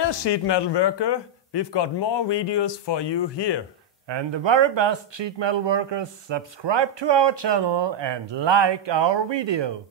real sheet metal worker, we've got more videos for you here. And the very best sheet metal workers, subscribe to our channel and like our video.